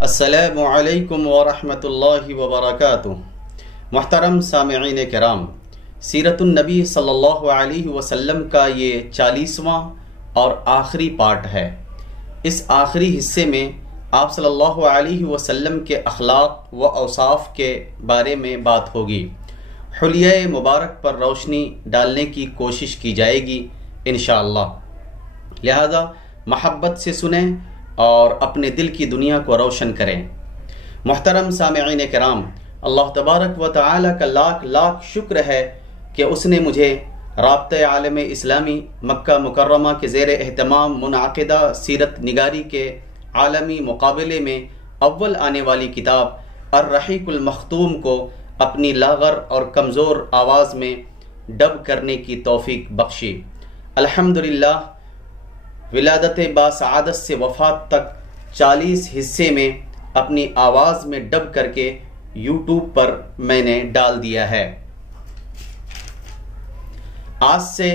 السلام علیکم ورحمۃ اللہ وبرکاتہ۔ محترم سامعین کرام، سیرت النبی صلی اللہ علیہ وسلم کا یہ 40واں اور آخری پارٹ ہے۔ اس آخری حصے میں آپ صلی اللہ علیہ وسلم کے اخلاق و اوصاف کے بارے میں بات ہوگی۔ حلیہ مبارک پر روشنی ڈالنے کی کوشش کی جائے گی انشاءاللہ، لہذا محبت سے سنیں اور اپنے دل کی دنیا کو روشن کریں۔ محترم سامعین کرام، اللہ تبارک و تعالی کا لاکھ لاکھ شکر ہے کہ اس نے مجھے رابطہ عالم اسلامی مکہ مکرمہ کے زیر اہتمام منعقدہ سیرت نگاری کے عالمی مقابلے میں اول آنے والی کتاب الرحیق المختوم کو اپنی لاغر اور کمزور آواز میں ڈب کرنے کی توفیق بخشی۔ الحمدللہ، ولادت باسعادت سے وفات تک 40 حصے میں اپنی آواز میں ڈب کر کے یوٹیوب پر میں نے ڈال دیا ہے۔ آج سے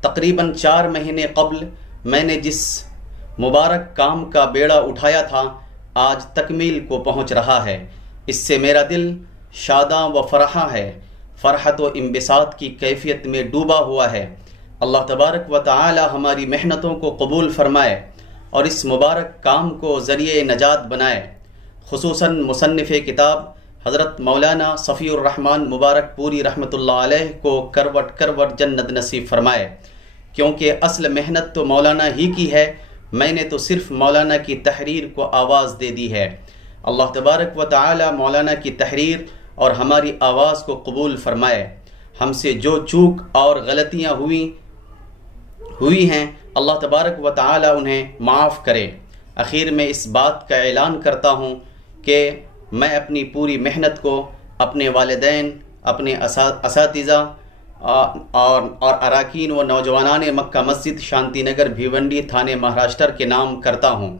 تقریباً 4 مہینے قبل میں نے جس مبارک کام کا بیڑا اٹھایا تھا، آج تکمیل کو پہنچ رہا ہے۔ اس سے میرا دل شاداں و فرحاں ہے، فرحت و انبساط کی کیفیت میں ڈوبا ہوا ہے۔ اللہ تبارک و تعالی ہماری محنتوں کو قبول فرمائے اور اس مبارک کام کو ذریعہ نجات بنائے۔ خصوصاً مصنف کتاب حضرت مولانا صفی الرحمن مبارک پوری رحمۃ اللہ علیہ کو کروٹ کروٹ جنت نصیب فرمائے، کیونکہ اصل محنت تو مولانا ہی کی ہے، میں نے تو صرف مولانا کی تحریر کو آواز دے دی ہے۔ اللہ تبارک و تعالی مولانا کی تحریر اور ہماری آواز کو قبول فرمائے۔ ہم سے جو چوک اور غلطیاں ہوئی ہیں، اللہ تبارک و تعالی انہیں معاف کرے۔ اخیر میں اس بات کا اعلان کرتا ہوں کہ میں اپنی پوری محنت کو اپنے والدین، اپنے اساتذہ اور اراکین و نوجوانان مکہ مسجد شانتی نگر بھیونڈی تھانے مہاراشٹر کے نام کرتا ہوں۔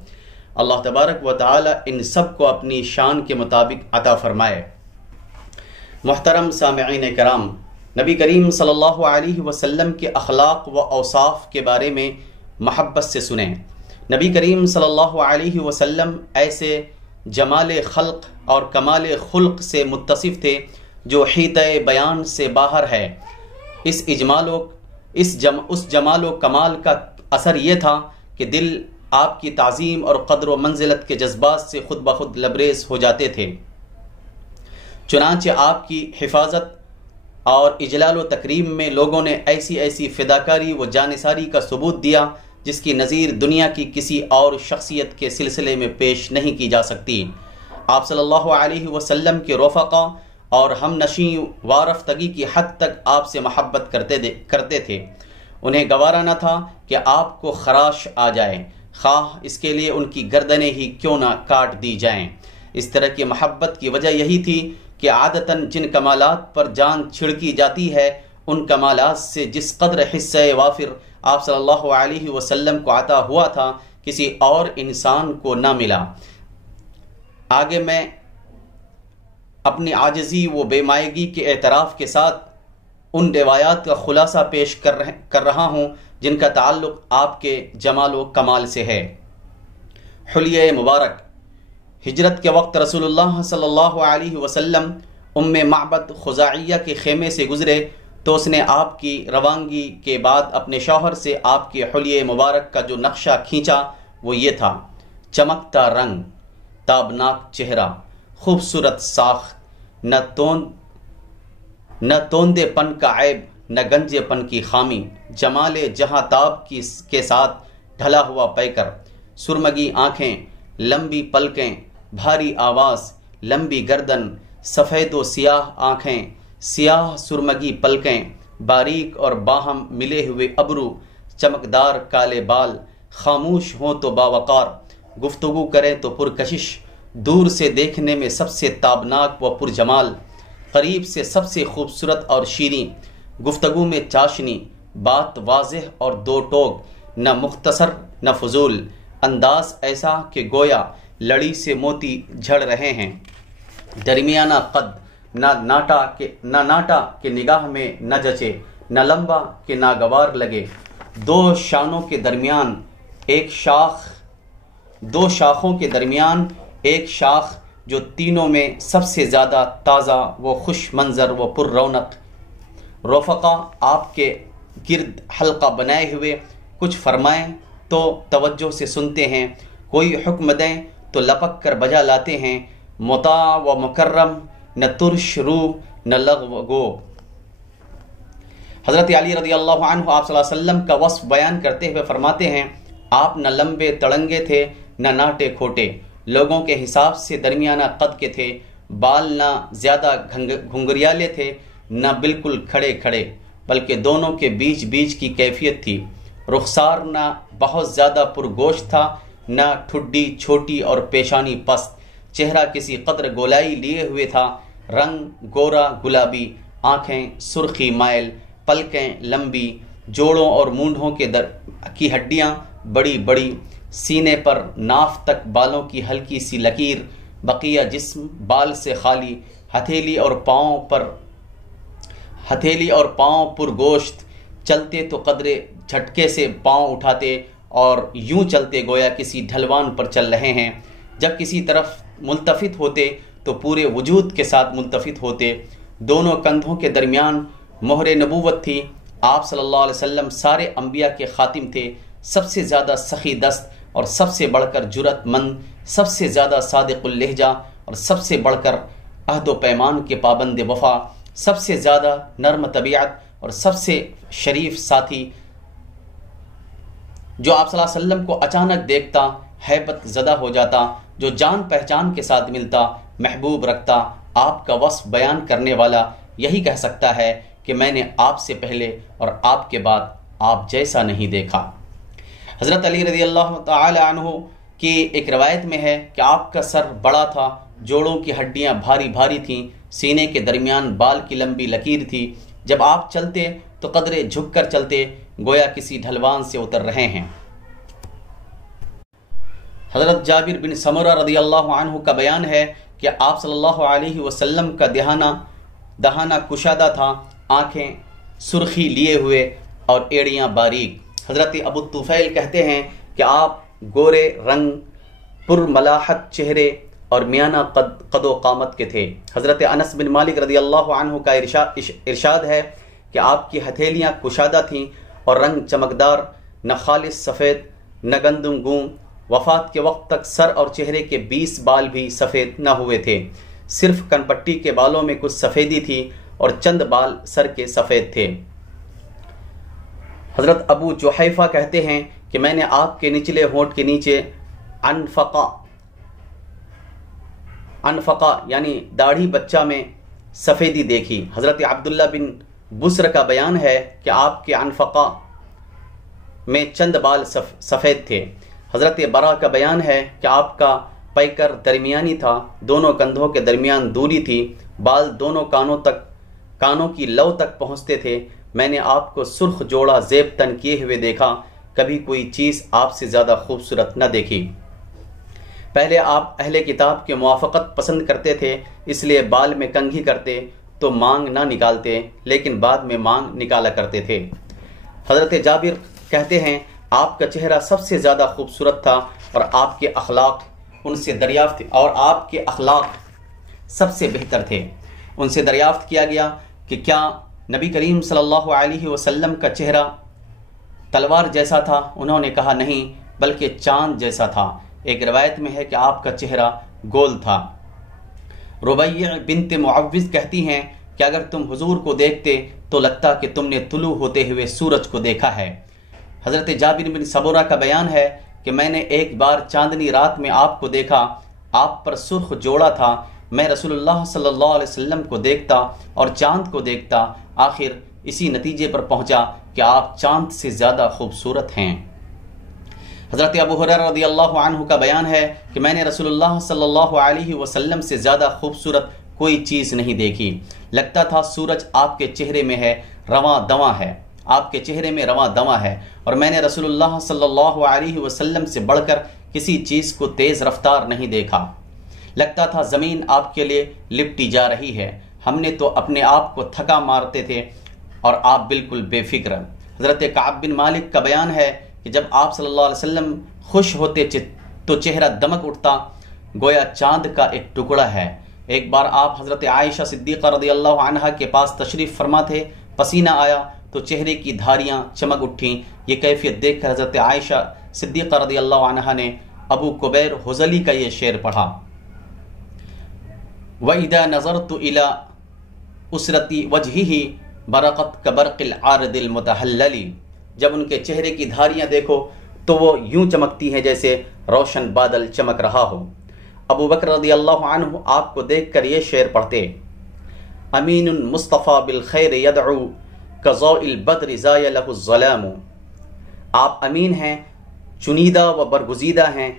اللہ تبارک و تعالی ان سب کو اپنی شان کے مطابق عطا فرمائے۔ محترم سامعین کرام، نبی کریم صلی اللہ علیہ وسلم کے اخلاق و اوصاف کے بارے میں محبت سے سنیں۔ نبی کریم صلی اللہ علیہ وسلم ایسے جمال خلق اور کمال خلق سے متصف تھے جو حیطہ بیان سے باہر ہے۔ اس جمال و کمال کا اثر یہ تھا کہ دل آپ کی تعظیم اور قدر و منزلت کے جذبات سے خود بخود لبریز ہو جاتے تھے۔ چنانچہ آپ کی حفاظت اور اجلال و تکریم میں لوگوں نے ایسی فداکاری و جانثاری کا ثبوت دیا جس کی نظیر دنیا کی کسی اور شخصیت کے سلسلے میں پیش نہیں کی جا سکتی۔ آپ صلی اللہ علیہ وسلم کے رفقا اور ہم نشیں وارفتگی کی حد تک آپ سے محبت کرتے تھے۔ انہیں گوارا نہ تھا کہ آپ کو خراش آ جائے، خواہ اس کے لیے ان کی گردنیں ہی کیوں نہ کاٹ دی جائیں۔ اس طرح کی محبت کی وجہ یہی تھی کہ عادتاً جن کمالات پر جان چھڑکی جاتی ہے، ان کمالات سے جس قدر حصہ وافر آپ صلی اللہ علیہ وسلم کو عطا ہوا تھا، کسی اور انسان کو نہ ملا۔ آگے میں اپنی عاجزی و بے مائگی کے اعتراف کے ساتھ ان روایات کا خلاصہ پیش کر رہا ہوں جن کا تعلق آپ کے جمال و کمال سے ہے۔ حلیہ مبارک۔ ہجرت کے وقت رسول اللہ صلی اللہ علیہ وسلم ام معبد خزاعیہ کے خیمے سے گزرے تو اس نے آپ کی روانگی کے بعد اپنے شوہر سے آپ کے حلیہ مبارک کا جو نقشہ کھینچا وہ یہ تھا: چمکتا رنگ، تابناک چہرہ، خوبصورت ساخت، نہ توندے پن کا عیب، نہ گنجے پن کی خامی، جمال جہاں تاب کے ساتھ ڈھلا ہوا پیکر، سرمگی آنکھیں، لمبی پلکیں، بھاری آواز، لمبی گردن، سفید و سیاہ آنکھیں، سیاہ سرمگی پلکیں، باریک اور باہم ملے ہوئے ابرو، چمکدار کالے بال، خاموش ہوں تو باوقار، گفتگو کریں تو پرکشش، دور سے دیکھنے میں سب سے تابناک و پرجمال، قریب سے سب سے خوبصورت اور شیریں، گفتگو میں چاشنی، بات واضح اور دو ٹوک، نہ مختصر نہ فضول، انداز ایسا کہ گویا لڑی سے موتی جھڑ رہے ہیں، درمیانہ قد، نہ ناٹا کہ نگاہ میں نہ جچے، نہ لمبا کہ ناگوار لگے، دو شاخوں کے درمیان ایک شاخ جو تینوں میں سب سے زیادہ تازہ و خوش منظر و پر رونق، رفقا آپ کے گرد حلقہ بنائے ہوئے کچھ فرمائیں تو توجہ سے سنتے ہیں، کوئی حکم دیں تو لپک کر بجا لاتے ہیں، مطاع و مکرم، نہ ترش رو نہ لغو گو۔ حضرت علی رضی اللہ عنہ آپ صلی اللہ علیہ وسلم کا وصف بیان کرتے ہوئے فرماتے ہیں، آپ نہ لمبے تڑنگے تھے نہ ناٹے کھوٹے، لوگوں کے حساب سے درمیانہ قد کے تھے، بال نہ زیادہ گھنگریالے تھے نہ بالکل کھڑے کھڑے، بلکہ دونوں کے بیچ بیچ کی کیفیت تھی، رخسار نہ بہت زیادہ پرگوشت تھا نہ ٹھڈی چھوٹی اور پیشانی پست، چہرہ کسی قدر گولائی لیے ہوئے تھا، رنگ گورا گلابی، آنکھیں سرخی مائل، پلکیں لمبی، جوڑوں اور مونڈھوں کی ہڈیاں بڑی بڑی، سینے پر ناف تک بالوں کی ہلکی سی لکیر، بقیہ جسم بال سے خالی، ہتھیلی اور پاؤں پر گوشت، چلتے تو قدرے جھٹکے سے پاؤں اٹھاتے اور یوں چلتے گویا کسی ڈھلوان پر چل رہے ہیں، جب کسی طرف ملتفت ہوتے تو پورے وجود کے ساتھ ملتفت ہوتے، دونوں کندھوں کے درمیان مہر نبوت تھی، آپ صلی اللہ علیہ وسلم سارے انبیاء کے خاتم تھے، سب سے زیادہ سخی دست اور سب سے بڑھ کر جرأت مند، سب سے زیادہ صادق اللہجہ اور سب سے بڑھ کر عہد و پیمان کے پابند وفا، سب سے زیادہ نرم طبیعت اور سب سے شریف ساتھی، جو آپ صلی اللہ علیہ وسلم کو اچانک دیکھتا ہیبت زدہ ہو جاتا، جو جان پہچان کے ساتھ ملتا محبوب رکھتا۔ آپ کا وصف بیان کرنے والا یہی کہہ سکتا ہے کہ میں نے آپ سے پہلے اور آپ کے بعد آپ جیسا نہیں دیکھا۔ حضرت علی رضی اللہ تعالی عنہ کی ایک روایت میں ہے کہ آپ کا سر بڑا تھا، جوڑوں کی ہڈیاں بھاری بھاری تھیں، سینے کے درمیان بال کی لمبی لکیر تھی، جب آپ چلتے تو قدرے جھک کر چلتے گویا کسی ڈھلوان سے اتر رہے ہیں۔ حضرت جابر بن سمرہ رضی اللہ عنہ کا بیان ہے کہ آپ صلی اللہ علیہ وسلم کا دہانہ کشادہ تھا، آنکھیں سرخی لیے ہوئے اور ایڑیاں باریک۔ حضرت ابو طفیل کہتے ہیں کہ آپ گورے رنگ، پر ملاحت چہرے اور میانہ قد و قامت کے تھے۔ حضرت انس بن مالک رضی اللہ عنہ کا ارشاد ہے کہ آپ کی ہتھیلیاں کشادہ تھیں اور رنگ چمکدار، نہ خالص سفید نہ گندم گون، وفات کے وقت تک سر اور چہرے کے 20 بال بھی سفید نہ ہوئے تھے، صرف کنپٹی کے بالوں میں کچھ سفیدی تھی اور چند بال سر کے سفید تھے۔ حضرت ابو جحیفہ کہتے ہیں کہ میں نے آپ کے نچلے ہونٹ کے نیچے انفقا یعنی داڑھی بچہ میں سفیدی دیکھی۔ حضرت عبداللہ بن بسر کا بیان ہے کہ آپ کے انفقا میں چند بال سفید تھے۔ حضرت برا کا بیان ہے کہ آپ کا پیکر درمیانی تھا، دونوں کندھوں کے درمیان دوری تھی، بال دونوں کانوں کی لو تک پہنچتے تھے۔ میں نے آپ کو سرخ جوڑا زیب تن کیے ہوئے دیکھا، کبھی کوئی چیز آپ سے زیادہ خوبصورت نہ دیکھی۔ پہلے آپ اہل کتاب کے موافقت پسند کرتے تھے، اس لیے بال میں کنگھی کرتے تو مانگ نہ نکالتے، لیکن بعد میں مانگ نکالا کرتے تھے۔ حضرت جابر کہتے ہیں آپ کا چہرہ سب سے زیادہ خوبصورت تھا اور آپ کے اخلاق سب سے بہتر تھے۔ ان سے دریافت کیا گیا کہ کیا نبی کریم صلی اللہ علیہ وسلم کا چہرہ تلوار جیسا تھا؟ انہوں نے کہا نہیں، بلکہ چاند جیسا تھا۔ ایک روایت میں ہے کہ آپ کا چہرہ گول تھا۔ ربیع بنت معوذ کہتی ہیں کہ اگر تم حضور کو دیکھتے تو لگتا کہ تم نے طلوع ہوتے ہوئے سورج کو دیکھا ہے۔ حضرت جابر بن سمرہ کا بیان ہے کہ میں نے ایک بار چاندنی رات میں آپ کو دیکھا، آپ پر سرخ جوڑا تھا، میں رسول اللہ صلی اللہ علیہ وسلم کو دیکھتا اور چاند کو دیکھتا، آخر اسی نتیجے پر پہنچا کہ آپ چاند سے زیادہ خوبصورت ہیں۔ حضرت ابو ہریرہ رضی اللہ عنہ کا بیان ہے کہ میں نے رسول اللہ صلی اللہ علیہ وسلم سے زیادہ خوبصورت کوئی چیز نہیں دیکھی، لگتا تھا سورج آپ کے چہرے میں ہے، رواں دواں ہے، آپ کے چہرے میں رواں دواں ہے، اور میں نے رسول اللہ صلی اللہ علیہ وسلم سے بڑھ کر کسی چیز کو تیز رفتار نہیں دیکھا، لگتا تھا زمین آپ کے لیے لپٹی جا رہی ہے، ہم نے تو اپنے آپ کو تھکا مارتے تھے اور آپ بالکل بے فکر۔ حضرت کعب بن مالک کا بیان ہے کہ جب آپ صلی اللہ علیہ وسلم خوش ہوتے تو چہرہ دمک اٹھتا، گویا چاند کا ایک ٹکڑا ہے۔ ایک بار آپ حضرت عائشہ صدیقہ رضی اللہ عنہا کے پاس تشریف فرما تھے، پسینہ آیا تو چہرے کی دھاریاں چمک اٹھیں۔ یہ کیفیت دیکھ کر حضرت عائشہ صدیقہ رضی اللہ عنہا نے ابو کبیر حذلی کا یہ شعر پڑھا، وَإِذَا نَظَرْتُ إِلَىٰ أُسْرَةِ وَجْهِهِ بَرَقَتْ كَبَرْقِ الْعَارِضِ الْمُتَحَلَّلِ۔ جب ان کے چہرے کی دھاریاں دیکھو تو وہ یوں چمکتی ہیں جیسے روشن بادل چمک رہا ہو۔ ابو بکر رضی اللہ عنہ آپ کو دیکھ کر یہ شعر پڑھتے، امین مصطفیٰ بالخیر یدعو کضوء البدر زای لہ الظلام۔ آپ امین ہیں، چنیدہ و برگزیدہ ہیں،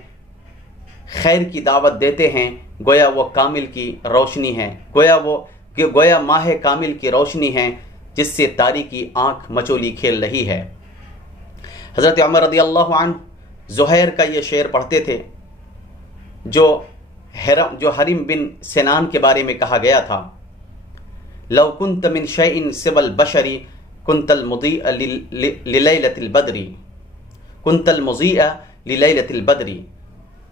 خیر کی دعوت دیتے ہیں، گویا وہ کامل کی روشنی ہیں، گویا ماہ کامل کی روشنی ہیں جس سے تاریکی آنکھ مچولی کھیل رہی ہے۔ حضرت عمر رضی اللہ عنہ زہیر کا یہ شعر پڑھتے تھے جو حرم بن سنان کے بارے میں کہا گیا تھا، لو کنت من شیء سوى البشر کنت المضیء للیلۃ البدر، کنت المضیء للیلۃ البدر۔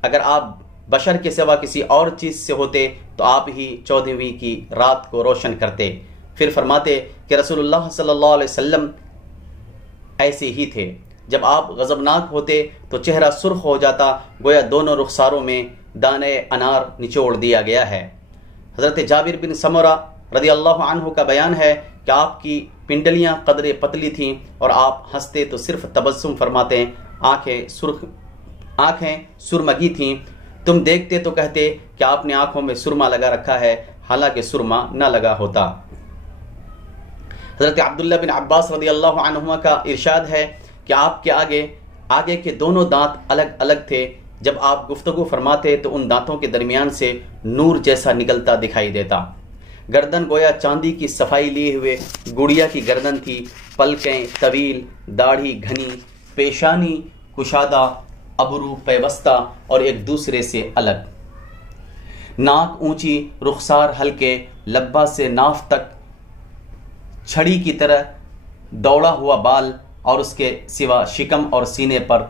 اگر آپ بشر کے سوا کسی اور چیز سے ہوتے تو آپ ہی 14ویں کی رات کو روشن کرتے۔ پھر فرماتے کہ رسول اللہ صلی اللہ علیہ وسلم ایسے ہی تھے، جب آپ غضبناک ہوتے تو چہرہ سرخ ہو جاتا، گویا دونوں رخساروں میں دانے انار نچوڑ دیا گیا ہے۔ حضرت جابر بن سمرہ رضی اللہ عنہ کا بیان ہے کہ آپ کی پنڈلیاں قدرے پتلی تھیں اور آپ ہنستے تو صرف تبسم فرماتے، آنکھیں سرمگی تھیں، تم دیکھتے تو کہتے کہ آپ نے آنکھوں میں سرما لگا رکھا ہے، حالانکہ سرما نہ لگا ہوتا۔ حضرت عبداللہ بن عباس رضی اللہ عنہما کا ارشاد ہے کہ آپ کے آگے کے دونوں دانت الگ الگ تھے، جب آپ گفتگو فرماتے تو ان دانتوں کے درمیان سے نور جیسا نکلتا دکھائی دیتا۔ گردن گویا چاندی کی صفائی لیے ہوئے گڑیا کی گردن تھی، پلکیں طویل، داڑھی گھنی، پیشانی کشادہ، ابرو پیوستہ اور ایک دوسرے سے الگ، ناک اونچی، رخسار ہلکے، لبہ سے ناف تک چھڑی کی طرح دوڑا ہوا بال، اور اس کے سوا شکم اور سینے پر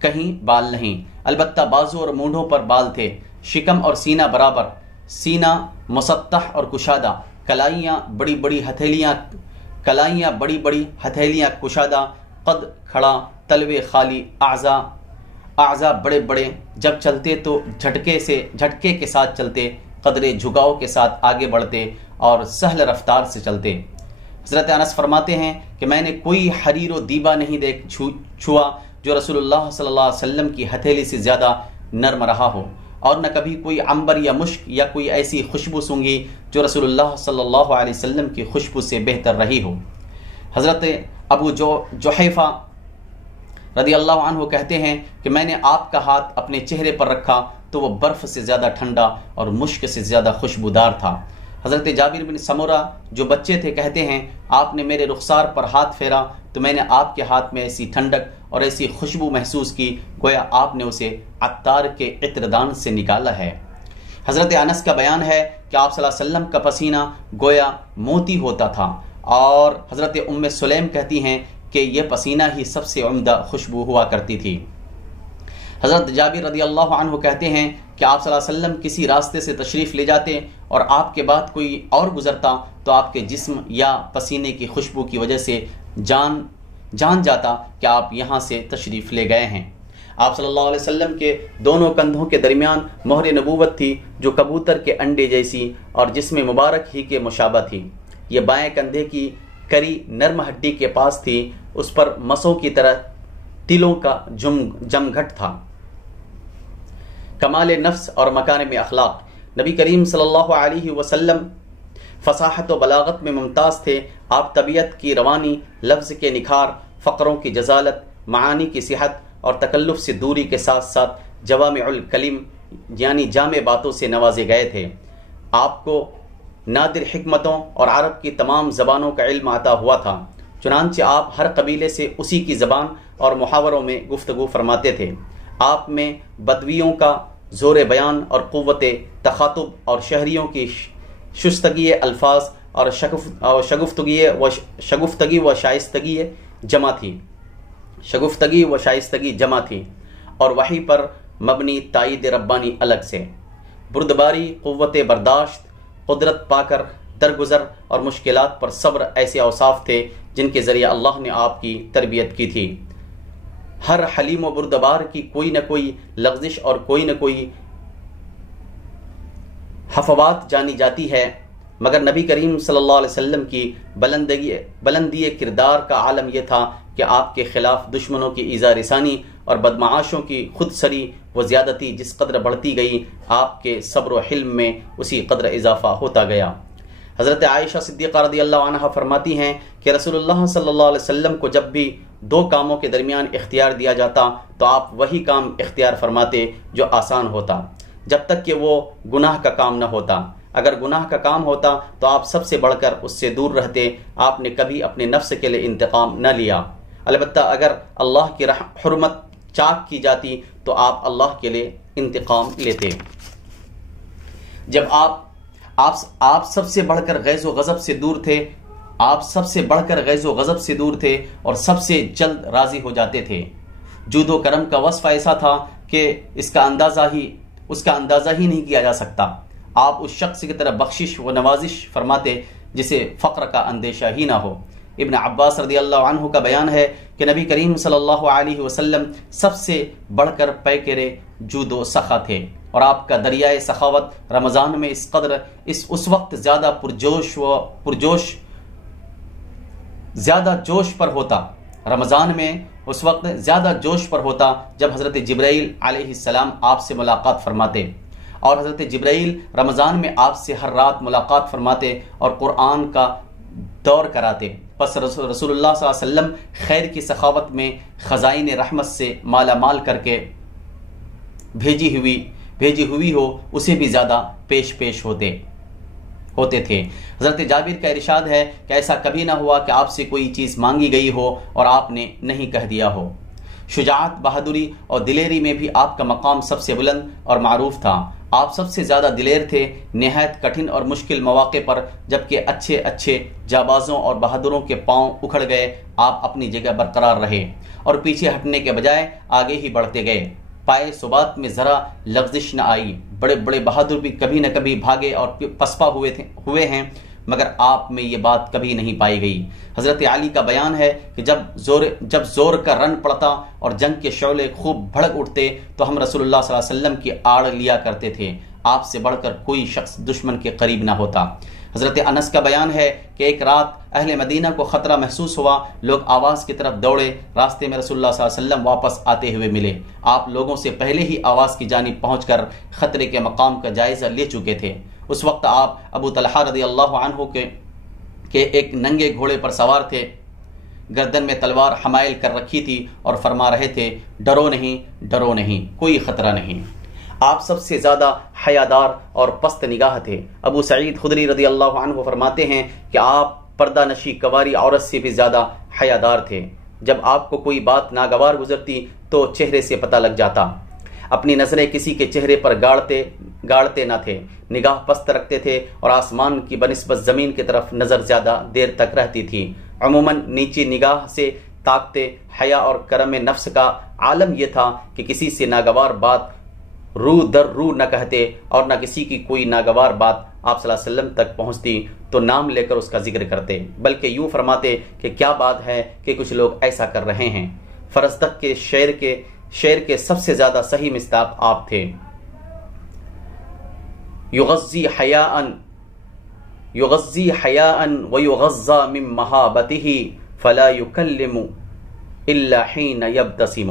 کہیں بال نہیں، البتہ بازو اور مونڈوں پر بال تھے، شکم اور سینہ برابر، سینہ مسطح اور کشادہ، کلائیاں بڑی بڑی ہتھیلیاں کشادہ، قد کھڑا، تلوے خالی، اعضاء بڑے بڑے، جب چلتے تو جھٹکے کے ساتھ چلتے، قدرے جھکاؤ کے ساتھ آگے بڑھتے اور سہل رفتار سے چلتے۔ حضرت انس فرماتے ہیں کہ میں نے کوئی حریر و دیبا نہیں چھوا جو رسول اللہ صلی اللہ علیہ وسلم کی ہتھیلی سے زیادہ نرم رہا ہو، اور نہ کبھی کوئی عنبر یا مشک یا کوئی ایسی خوشبو سونگھی جو رسول اللہ صلی اللہ علیہ وسلم کی خوشبو سے بہتر رہی ہو۔ حضرت ابو جحیفہ رضی اللہ عنہ کہتے ہیں کہ میں نے آپ کا ہاتھ اپنے چہرے پر رکھا تو وہ برف سے زیادہ ٹھنڈا اور مشک سے زیادہ خوشبودار تھا۔ حضرت جابر بن سمرہ جو بچے تھے کہتے ہیں آپ نے میرے رخسار پر ہاتھ پھیرا تو میں نے آپ کے ہاتھ میں ایسی ٹھنڈک اور ایسی خوشبو محسوس کی گویا آپ نے اسے عطار کے عطردان سے نکالا ہے۔ حضرت انس کا بیان ہے کہ آپ صلی اللہ علیہ وسلم کا پسینہ گویا موتی ہوتا تھا، اور حضرت ام سلیم کہتی ہیں کہ یہ پسینہ ہی سب سے عمدہ خوشبو ہوا کرتی تھی۔ حضرت جابر رضی اللہ عنہ کہتے ہیں کہ آپ صلی اللہ علیہ وسلم کسی راستے سے تشریف لے جاتے اور آپ کے بعد کوئی اور گزرتا تو آپ کے جسم یا پسینے کی خوشبو کی وجہ سے جان جاتا کہ آپ یہاں سے تشریف لے گئے ہیں۔ آپ صلی اللہ علیہ وسلم کے دونوں کندھوں کے درمیان مہر نبوت تھی جو کبوتر کے انڈے جیسی اور جسم مبارک ہی کے مشابہ تھی۔ یہ بائیں کندھے کی کری نرم ہڈی کے پاس تھی، اس پر مسوں کی طرح تلوں کا جمگھٹ تھا۔ کمال نفس اور مکارم اخلاق، نبی کریم صلی اللہ علیہ وسلم فصاحت و بلاغت میں ممتاز تھے۔ آپ طبیعت کی روانی، لفظ کے نکھار، فقروں کی جزالت، معانی کی صحت اور تکلف سے دوری کے ساتھ ساتھ جوامع الکلم یعنی جامع باتوں سے نوازے گئے تھے۔ آپ کو نادر حکمتوں اور عرب کی تمام زبانوں کا علم عطا ہوا تھا، چنانچہ آپ ہر قبیلے سے اسی کی زبان اور محاوروں میں گفتگو فرماتے تھے۔ آپ میں بدویوں کا زور بیان اور قوت تخاطب اور شہریوں کی شستگی الفاظ اور شگفتگی و شائستگی جمع تھی۔ شگفتگی و شائستگی جمع تھی اور وحی پر مبنی تائید ربانی الگ سے۔ بردباری، قوت برداشت، قدرت پا کر درگزر اور مشکلات پر صبر ایسے اوصاف تھے جن کے ذریعے اللہ نے آپ کی تربیت کی تھی۔ ہر حلیم و بردبار کی کوئی نہ کوئی لغزش اور کوئی نہ کوئی حفوات جانی جاتی ہے، مگر نبی کریم صلی اللہ علیہ وسلم کی بلندی کردار کا عالم یہ تھا کہ آپ کے خلاف دشمنوں کی ایذا رسانی اور بدمعاشوں کی خود سری و زیادتی جس قدر بڑھتی گئی، آپ کے صبر و حلم میں اسی قدر اضافہ ہوتا گیا۔ حضرت عائشہ صدیقہ رضی اللہ عنہا فرماتی ہیں کہ رسول اللہ صلی اللہ علیہ وسلم کو جب بھی دو کاموں کے درمیان اختیار دیا جاتا تو آپ وہی کام اختیار فرماتے جو آسان ہوتا، جب تک کہ وہ گناہ کا کام نہ ہوتا۔ اگر گناہ کا کام ہوتا تو آپ سب سے بڑھ کر اس سے دور رہتے، آپ نے کبھی اپنے نفس کے لیے انتقام نہ لیا۔ البتہ اگر اللہ کی حرمت چاک کی جاتی تو آپ اللہ کے لیے انتقام لیتے۔ جب آپ سب سے بڑھ کر غیظ و غضب سے دور تھے، آپ سب سے بڑھ کر غیظ و غضب سے دور تھے اور سب سے جلد راضی ہو جاتے تھے۔ جود و کرم کا وصف ایسا تھا کہ اس کا اندازہ ہی نہیں کیا جا سکتا۔ آپ اس شخص کی طرف بخشش و نوازش فرماتے جسے فقر کا اندیشہ ہی نہ ہو۔ ابن عباس رضی اللہ عنہ کا بیان ہے کہ نبی کریم صلی اللہ علیہ وسلم سب سے بڑھ کر پیکرے جود و سخا تھے، اور آپ کا دریائے سخاوت رمضان میں اس وقت زیادہ جوش پر ہوتا۔ رمضان میں اس وقت زیادہ جوش پر ہوتا جب حضرت جبرائیل علیہ السلام آپ سے ملاقات فرماتے، اور حضرت جبرائیل رمضان میں آپ سے ہر رات ملاقات فرماتے اور قرآن کا دور کراتے۔ پس رسول اللہ صلی اللہ علیہ وسلم خیر کی سخاوت میں خزائن رحمت سے مالا مال کر کے بھیجی ہوئی ہو اسے بھی زیادہ پیش ہوتے تھے۔ حضرت جابر کا ارشاد ہے کہ ایسا کبھی نہ ہوا کہ آپ سے کوئی چیز مانگی گئی ہو اور آپ نے نہیں کہہ دیا ہو۔ شجاعت، بہادری اور دلیری میں بھی آپ کا مقام سب سے بلند اور معروف تھا۔ آپ سب سے زیادہ دلیر تھے، نہایت کٹھن اور مشکل مواقع پر جبکہ اچھے جابازوں اور بہادروں کے پاؤں اکھڑ گئے، آپ اپنی جگہ برقرار رہے اور پیچھے ہٹنے کے بجائے آگے ہی بڑھتے گئے۔ پائے ثبات میں ذرا لغزش نہ آئی۔ بڑے بہادر بھی کبھی نہ کبھی بھاگے اور پسپا ہوئے ہیں، مگر آپ میں یہ بات کبھی نہیں پائی گئی۔ حضرت علی کا بیان ہے کہ جب زور کا رن پڑتا اور جنگ کے شعلے خوب بھڑک اٹھتے تو ہم رسول اللہ صلی اللہ علیہ وسلم کی آڑ لیا کرتے تھے، آپ سے بڑھ کر کوئی شخص دشمن کے قریب نہ ہوتا۔ حضرت انس کا بیان ہے کہ ایک رات اہل مدینہ کو خطرہ محسوس ہوا، لوگ آواز کی طرف دوڑے، راستے میں رسول اللہ صلی اللہ علیہ وسلم واپس آتے ہوئے ملے۔ آپ لوگوں سے پہلے ہی آواز کی جانب پہنچ کر خطرے کے مقام کا جائزہ لے چکے تھے۔ اس وقت آپ ابو طلحہ رضی اللہ عنہ کے ایک ننگے گھوڑے پر سوار تھے، گردن میں تلوار حمائل کر رکھی تھی اور فرما رہے تھے، ڈرو نہیں، کوئی خطرہ نہیں۔ آپ سب سے زیادہ حیادار اور پست نگاہ تھے۔ ابو سعید خدری رضی اللہ عنہ فرماتے ہیں کہ آپ پردہ نشی کواری عورت سے بھی زیادہ حیادار تھے۔ جب آپ کو کوئی بات ناگوار گزرتی تو چہرے سے پتہ لگ جاتا۔ اپنی نظریں کسی کے چہرے پر گاڑتے نہ تھے، نگاہ پست رکھتے تھے اور آسمان کی بنسبت زمین کی طرف نظر زیادہ دیر تک رہتی تھی۔ عموماً نیچی نگاہ سے تاکتے۔ حیا اور کرم نفس کا عالم یہ تھا کہ کسی سے ناگوار بات رو در رو نہ کہتے، اور نہ کسی کی کوئی ناگوار بات آپ صلی اللہ علیہ وسلم تک پہنچتی تو نام لے کر اس کا ذکر کرتے، بلکہ یوں فرماتے کہ کیا بات ہے کہ کچھ لوگ ایسا کر رہے ہیں۔ فرزدق کے شعر کے سب سے زیادہ صحیح مصداق آپ تھے۔ یغزی حیاء ویغزا من مہابتہ فلا یکلم الا حین یبتسم۔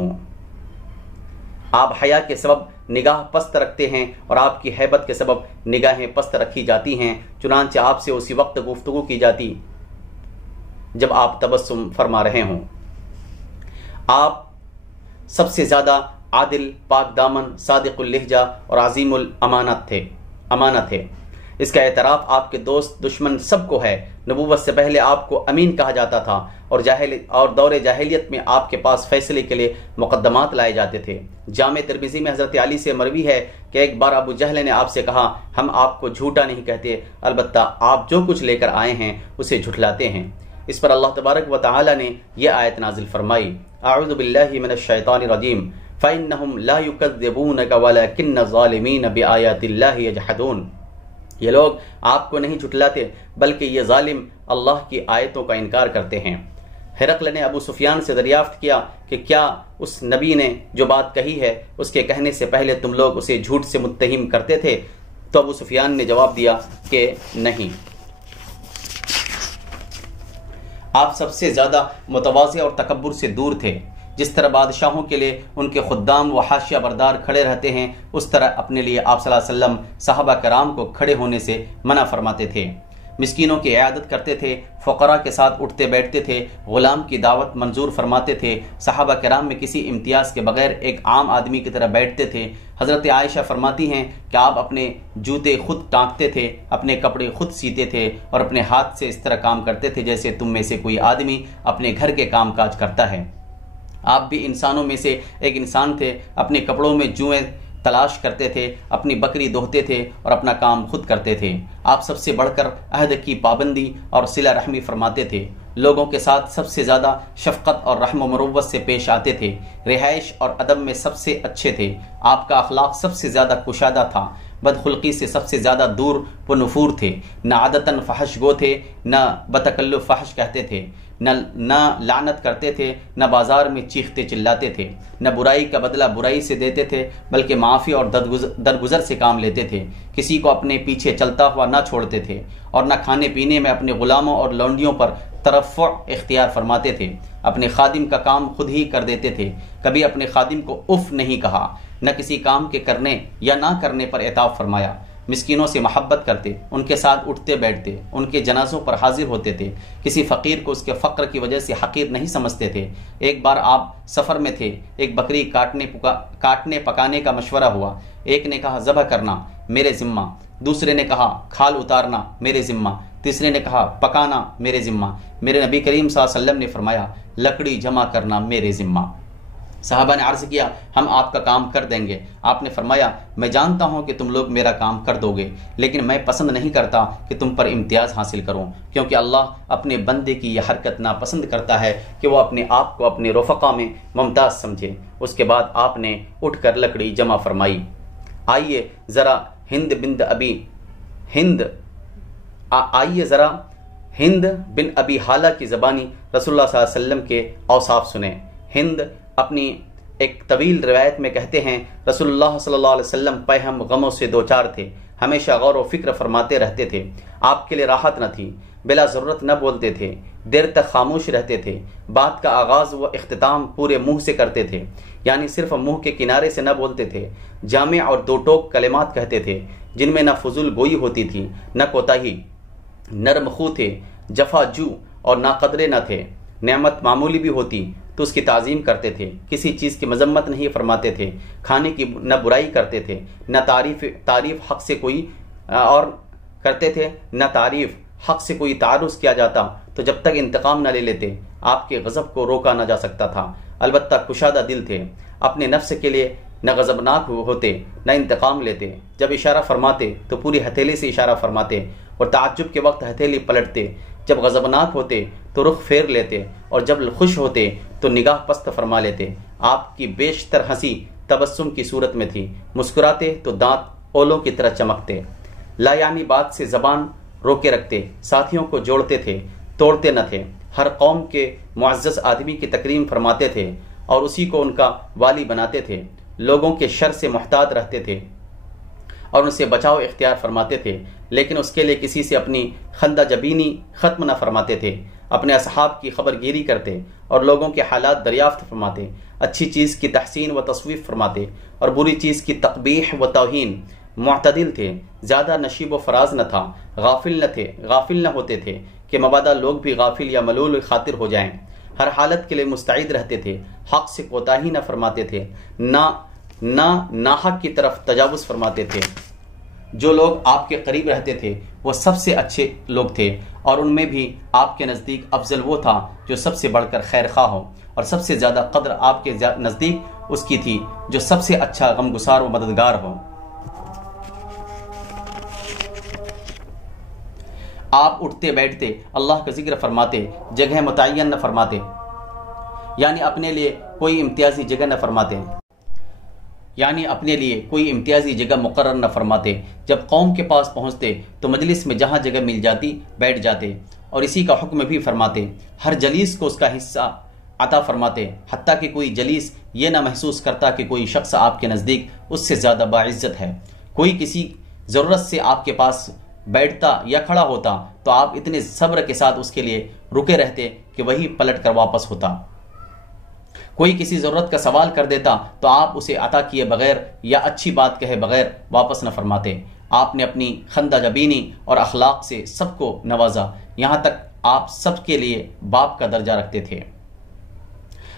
آپ حیا کے سبب نگاہ پست رکھتے ہیں اور آپ کی ہیبت کے سبب نگاہیں پست رکھی جاتی ہیں، چنانچہ آپ سے اسی وقت گفتگو کی جاتی جب آپ تبسم فرما رہے ہوں۔ آپ سب سے زیادہ عادل، پاک دامن، صادق اللہجہ اور عظیم الامانت تھے۔ اس کا اعتراف آپ کے دوست دشمن سب کو ہے۔ نبوت سے پہلے آپ کو امین کہا جاتا تھا اور دور جاہلیت میں آپ کے پاس فیصلے کے لیے مقدمات لائے جاتے تھے۔ جامع ترمذی میں حضرت علی سے مروی ہے کہ ایک بار ابو جہل نے آپ سے کہا، ہم آپ کو جھوٹا نہیں کہتے، البتہ آپ جو کچھ لے کر آئے ہیں اسے جھٹلاتے ہیں۔ اس پر اللہ تبارک و تعالی نے یہ آیت نازل فرمائی، اعوذ باللہ من الشیطان الرجیم فإنہم لا یکذبونک ولکن الظالمین بآیات اللہ یجحدون۔ یہ لوگ آپ کو نہیں جھٹلاتے بلکہ یہ ظالم اللہ کی آیتوں کا انکار کرتے ہیں۔ ہرقل نے ابو سفیان سے دریافت کیا کہ کیا اس نبی نے جو بات کہی ہے اس کے کہنے سے پہلے تم لوگ اسے جھوٹ سے متہم کرتے تھے؟ تو ابو سفیان نے جواب دیا کہ نہیں۔ آپ سب سے زیادہ متواضع اور تکبر سے دور تھے۔ جس طرح بادشاہوں کے لیے ان کے خدام و حاشیہ بردار کھڑے رہتے ہیں، اس طرح اپنے لیے آپ صلی اللہ علیہ وسلم صحابہ کرام کو کھڑے ہونے سے منع فرماتے تھے، مسکینوں کی عیادت کرتے تھے، فقراء کے ساتھ اٹھتے بیٹھتے تھے، غلام کی دعوت منظور فرماتے تھے، صحابہ کرام میں کسی امتیاز کے بغیر ایک عام آدمی کی طرح بیٹھتے تھے۔ حضرت عائشہ فرماتی ہیں کہ آپ اپنے جوتے خود ٹانکتے تھے، اپنے کپڑے خود سیتے تھے اور اپنے ہاتھ سے اس طرح کام کرتے تھے جیسے تم میں سے کوئی آدمی اپنے گھر کے کام کاج کرتا ہے۔ آپ بھی انسانوں میں سے ایک انسان تھے، اپنے کپڑوں میں جوئیں تلاش کرتے تھے، اپنی بکری دوہتے تھے اور اپنا کام خود کرتے تھے۔ آپ سب سے بڑھ کر عہد کی پابندی اور صلہ رحمی فرماتے تھے، لوگوں کے ساتھ سب سے زیادہ شفقت اور رحم و مروت سے پیش آتے تھے، رہائش اور ادب میں سب سے اچھے تھے۔ آپ کا اخلاق سب سے زیادہ کشادہ تھا، بدخلقی سے سب سے زیادہ دور و نفور تھے، نہ عادتاً فحش گو تھے، نہ بتکلف فحش کہتے تھے، نہ لعنت کرتے تھے، نہ بازار میں چیختے چلاتے تھے، نہ برائی کا بدلہ برائی سے دیتے تھے بلکہ معافی اور درگزر سے کام لیتے تھے، کسی کو اپنے پیچھے چلتا ہوا نہ چھوڑتے تھے اور نہ کھانے پینے میں اپنے غلاموں اور لونڈیوں پر ترفع اختیار فرماتے تھے، اپنے خادم کا کام خود ہی کر دیتے تھے، کبھی اپنے خادم کو اف نہیں کہا، نہ کسی کام کے کرنے یا نہ کرنے پر عتاب فرمایا، مسکینوں سے محبت کرتے، ان کے ساتھ اٹھتے بیٹھتے، ان کے جنازوں پر حاضر ہوتے تھے، کسی فقیر کو اس کے فقر کی وجہ سے حقیر نہیں سمجھتے تھے۔ ایک بار آپ سفر میں تھے، ایک بکری کاٹنے پکانے کا مشورہ ہوا، ایک نے کہا ذبح کرنا میرے ذمہ، دوسرے نے کہا کھال اتارنا میرے ذمہ، تیسرے نے کہا پکانا میرے ذمہ۔ میرے نبی کریم صلی اللہ علیہ وسلم نے فرمایا لکڑی جمع کرنا میرے ذمہ۔ صحابہ نے عرض کیا ہم آپ کا کام کر دیں گے۔ آپ نے فرمایا میں جانتا ہوں کہ تم لوگ میرا کام کر دو گے، لیکن میں پسند نہیں کرتا کہ تم پر امتیاز حاصل کروں، کیونکہ اللہ اپنے بندے کی یہ حرکت ناپسند کرتا ہے کہ وہ اپنے آپ کو اپنے رفقا میں ممتاز سمجھے۔ اس کے بعد آپ نے اٹھ کر لکڑی جمع فرمائی۔ آئیے ذرا ہند بن ابی حالہ کی زبانی رسول اللہ صلی اللہ علیہ وسلم کے اوصاف سنیں۔ ہند اپنی ایک طویل روایت میں کہتے ہیں رسول اللہ صلی اللہ علیہ وسلم پہم غموں سے دوچار تھے، ہمیشہ غور و فکر فرماتے رہتے تھے، آپ کے لیے راحت نہ تھی، بلا ضرورت نہ بولتے تھے، دیر تک خاموش رہتے تھے، بات کا آغاز و اختتام پورے منہ سے کرتے تھے، یعنی صرف منہ کے کنارے سے نہ بولتے تھے، جامع اور دو ٹوک کلمات کہتے تھے جن میں نہ فضول گوئی ہوتی تھی نہ کوتاہی، نرم خو تھے، جفا جو اور ناقدرے نہ تھے، نعمت معمولی بھی ہوتی تو اس کی تعظیم کرتے تھے، کسی چیز کی مذمت نہیں فرماتے تھے، کھانے کی نہ برائی کرتے تھے، نہ تعریف حق سے کوئی اور کرتے تھے، نہ تعریف حق سے کوئی تعرض کیا جاتا تو جب تک انتقام نہ لے لیتے آپ کے غضب کو روکا نہ جا سکتا تھا۔ البتہ کشادہ دل تھے، اپنے نفس کے لیے نہ غضبناک ہوتے نہ انتقام لیتے، جب اشارہ فرماتے تو پوری ہتھیلی سے اشارہ فرماتے اور تعجب کے وقت ہتھیلی پلٹتے، جب غضبناک ہوتے تو رخ پھیر لیتے اور جب خوش ہوتے تو نگاہ پست فرما لیتے۔ آپ کی بیشتر ہنسی تبسم کی صورت میں تھی، مسکراتے تو دانت اولوں کی طرح چمکتے، لا یعنی بات سے زبان روکے رکھتے، ساتھیوں کو جوڑتے تھے، توڑتے نہ تھے، ہر قوم کے معزز آدمی کی تکریم فرماتے تھے اور اسی کو ان کا والی بناتے تھے، لوگوں کے شر سے محتاط رہتے تھے اور ان سے بچاؤ اختیار فرماتے تھے، لیکن اس کے لیے کسی سے اپنی خندہ جبینی ختم نہ فرماتے تھے، اپنے اصحاب کی خبر گیری کرتے اور لوگوں کے حالات دریافت فرماتے، اچھی چیز کی تحسین و تصویف فرماتے اور بری چیز کی تقبیح و توہین، معتدل تھے، زیادہ نشیب و فراز نہ تھا، غافل نہ ہوتے تھے کہ مبادا لوگ بھی غافل یا ملول خاطر ہو جائیں، ہر حالت کے لیے مستعد رہتے تھے، حق سے کوتاہی نہ فرماتے تھے، نہ ناحق کی طرف تجاوز فرماتے تھے۔ جو لوگ آپ کے قریب رہتے تھے وہ سب سے اچھے لوگ تھے اور ان میں بھی آپ کے نزدیک افضل وہ تھا جو سب سے بڑھ کر خیر خواہ ہو، اور سب سے زیادہ قدر آپ کے نزدیک اس کی تھی جو سب سے اچھا غمگسار و مددگار ہو۔ آپ اٹھتے بیٹھتے اللہ کا ذکر فرماتے، جگہ متعین نہ فرماتے، یعنی اپنے لیے کوئی امتیازی جگہ نہ فرماتے، یعنی اپنے لیے کوئی امتیازی جگہ مقرر نہ فرماتے۔ جب قوم کے پاس پہنچتے تو مجلس میں جہاں جگہ مل جاتی بیٹھ جاتے، اور اسی کا حکم بھی فرماتے۔ ہر جلیس کو اس کا حصہ عطا فرماتے، حتیٰ کہ کوئی جلیس یہ نہ محسوس کرتا کہ کوئی شخص آپ کے نزدیک اس سے زیادہ باعزت ہے۔ کوئی کسی ضرورت سے آپ کے پاس بیٹھتا یا کھڑا ہوتا تو آپ اتنے صبر کے ساتھ اس کے لیے رکے رہتے کہ وہی پلٹ کر واپس ہوتا۔ کوئی کسی ضرورت کا سوال کر دیتا تو آپ اسے عطا کیے بغیر یا اچھی بات کہے بغیر واپس نہ فرماتے۔ آپ نے اپنی خندہ جبینی اور اخلاق سے سب کو نوازا، یہاں تک آپ سب کے لیے باپ کا درجہ رکھتے تھے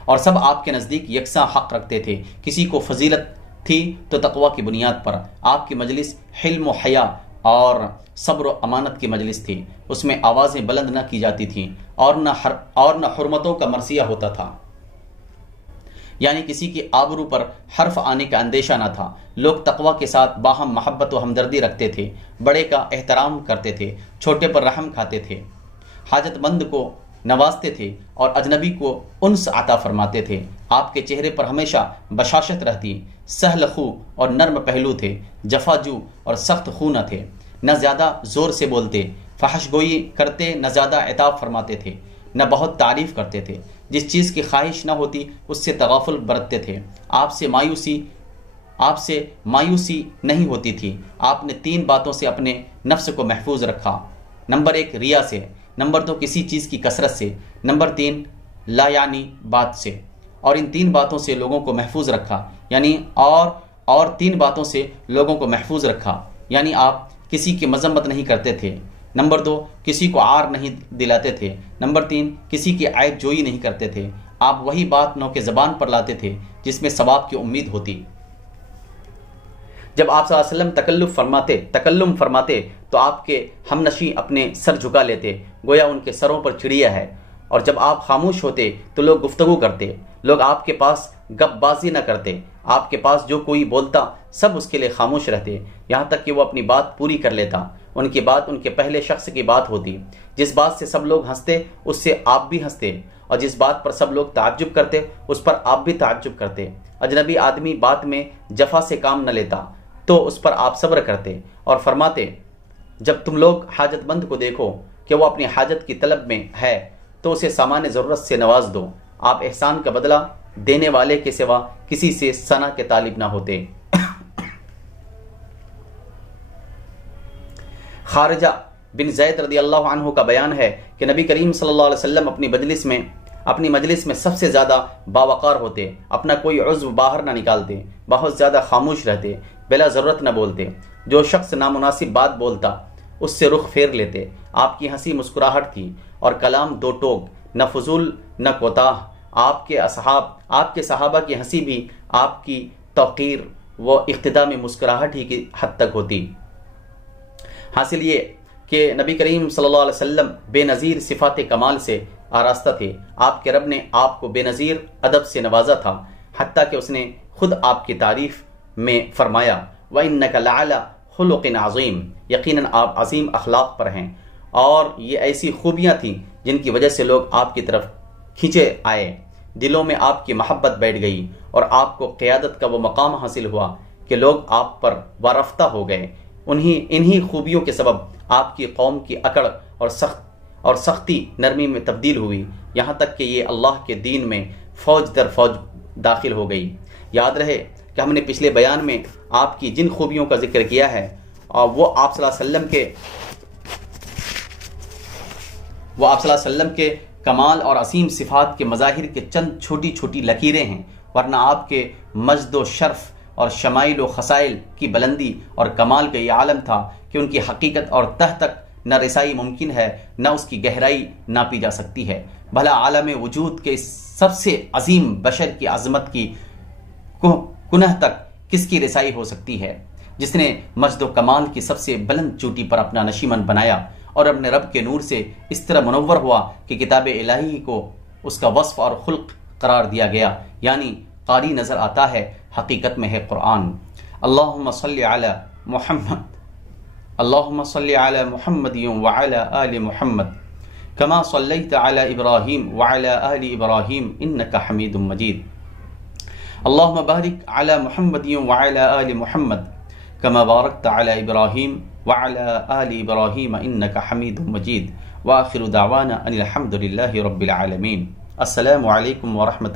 اور سب آپ کے نزدیک یکساں حق رکھتے تھے۔ کسی کو فضیلت تھی تو تقوی کی بنیاد پر۔ آپ کی مجلس حلم و حیا اور صبر و امانت کی مجلس تھی، اس میں آوازیں بلند نہ کی جاتی تھیں اور نہ حرمتوں کا مرثیہ ہوتا تھا، یعنی کسی کی آبرو پر حرف آنے کا اندیشہ نہ تھا۔ لوگ تقوی کے ساتھ باہم محبت و ہمدردی رکھتے تھے، بڑے کا احترام کرتے تھے، چھوٹے پر رحم کھاتے تھے، حاجت مند کو نوازتے تھے اور اجنبی کو انس عطا فرماتے تھے۔ آپ کے چہرے پر ہمیشہ بشاشت رہتی، سہل خو اور نرم پہلو تھے، جفاجو اور سخت خو نہ تھے، نہ زیادہ زور سے بولتے، فحش گوئی کرتے، نہ زیادہ عتاب فرماتے تھے، نہ بہت تعریف کرتے تھے۔ جس چیز کی خواہش نہ ہوتی اس سے تغافل برتتے تھے۔ آپ سے مایوسی نہیں ہوتی تھی۔ آپ نے 3 باتوں سے اپنے نفس کو محفوظ رکھا۔ نمبر 1 ریا سے، نمبر 2 کسی چیز کی کثرت سے، نمبر 3 لا یعنی بات سے۔ اور ان 3 باتوں سے لوگوں کو محفوظ رکھا، یعنی اور 3 باتوں سے لوگوں کو محفوظ رکھا، یعنی آپ کسی کی مذمت نہیں کرتے تھے، نمبر 2 کسی کو عار نہیں دلاتے تھے، نمبر 3 کسی کی عیب جوئی نہیں کرتے تھے۔ آپ وہی بات نو کے زبان پر لاتے تھے جس میں ثواب کی امید ہوتی۔ جب آپ صلی اللہ علیہ وسلم تکلم فرماتے تو آپ کے ہمنشیں اپنے سر جھکا لیتے گویا ان کے سروں پر چڑیا ہے، اور جب آپ خاموش ہوتے تو لوگ گفتگو کرتے۔ لوگ آپ کے پاس گپ بازی نہ کرتے، آپ کے پاس جو کوئی بولتا سب اس کے لیے خاموش رہتے، یہاں تک کہ وہ اپنی بات پوری کر لیتا۔ ان کی بات ان کے پہلے شخص کی بات ہوتی، جس بات سے سب لوگ ہنستے اس سے آپ بھی ہنستے، اور جس بات پر سب لوگ تعجب کرتے اس پر آپ بھی تعجب کرتے۔ اجنبی آدمی بات میں جفا سے کام نہ لیتا تو اس پر آپ صبر کرتے اور فرماتے، جب تم لوگ حاجت مند کو دیکھو کہ وہ اپنی حاجت کی طلب میں ہے تو اسے سامان ضرورت سے نواز دو۔ آپ احسان کا بدلہ دینے والے کے سوا کسی سے ثنا کے طالب نہ ہوتے۔ خارجہ بن زید رضی اللہ عنہ کا بیان ہے کہ نبی کریم صلی اللہ علیہ وسلم اپنی مجلس میں سب سے زیادہ باوقار ہوتے، اپنا کوئی عضو باہر نہ نکالتے، بہت زیادہ خاموش رہتے، بلا ضرورت نہ بولتے، جو شخص نامناسب بات بولتا اس سے رخ پھیر لیتے۔ آپ کی ہنسی مسکراہٹ تھی اور کلام 2 ٹوک، نہ فضول نہ کوتاہ۔ آپ کے صحابہ کی ہنسی بھی آپ کی توقیر و اقتداء میں مسکراہٹ ہی کی حد تک ہوتی۔ حاصل یہ کہ نبی کریم صلی اللہ علیہ وسلم بے نظیر صفات کمال سے آراستہ تھے۔ آپ کے رب نے آپ کو بے نظیر ادب سے نوازا تھا، حتیٰ کہ اس نے خود آپ کی تعریف میں فرمایا، وَإِنَّكَ لَعَلَى خُلُقٍ عَظِيمٍ، یقیناً آپ عظیم اخلاق پر ہیں۔ اور یہ ایسی خوبیاں تھیں جن کی وجہ سے لوگ آپ کی طرف کھینچے آئے، دلوں میں آپ کی محبت بیٹھ گئی اور آپ کو قیادت کا وہ مقام حاصل ہوا کہ لوگ آپ پر وارفتہ ہو گئے۔ انہی خوبیوں کے سبب آپ کی قوم کی اکڑ اور سختی نرمی میں تبدیل ہوئی، یہاں تک کہ یہ اللہ کے دین میں فوج در فوج داخل ہو گئی۔ یاد رہے کہ ہم نے پچھلے بیان میں آپ کی جن خوبیوں کا ذکر کیا ہے وہ آپ صلی اللہ علیہ وسلم کے کمال اور عظیم صفات کے مظاہر کے چند چھوٹی چھوٹی لکیریں ہیں، ورنہ آپ کے مجد و شرف اور شمائل و خسائل کی بلندی اور کمال کا یہ عالم تھا کہ ان کی حقیقت اور تہ تک نہ رسائی ممکن ہے، نہ اس کی گہرائی ناپی جا سکتی ہے۔ بھلا عالم وجود کے سب سے عظیم بشر کی عظمت کی کنہ تک کس کی رسائی ہو سکتی ہے، جس نے مجد و کمال کی سب سے بلند چوٹی پر اپنا نشیمن بنایا اور اپنے رب کے نور سے اس طرح منور ہوا کہ کتاب الہی کو اس کا وصف اور خلق قرار دیا گیا، یعنی قاری نظر آتا ہے، حقیقت میں ہے قرآن۔ اللہم صلی علی محمد، اللہم صلی علی محمد وعلی آل محمد، كما صليت على إبراهيم وعلى آل إبراهيم إنك حميد مجيد. اللهم بارك على محمد وعلى آل محمد كما باركت على إبراهيم وعلى آل إبراهيم إنك حميد مجيد. وآخر دعوانا أن الحمد لله رب العالمين. السلام عليكم ورحمة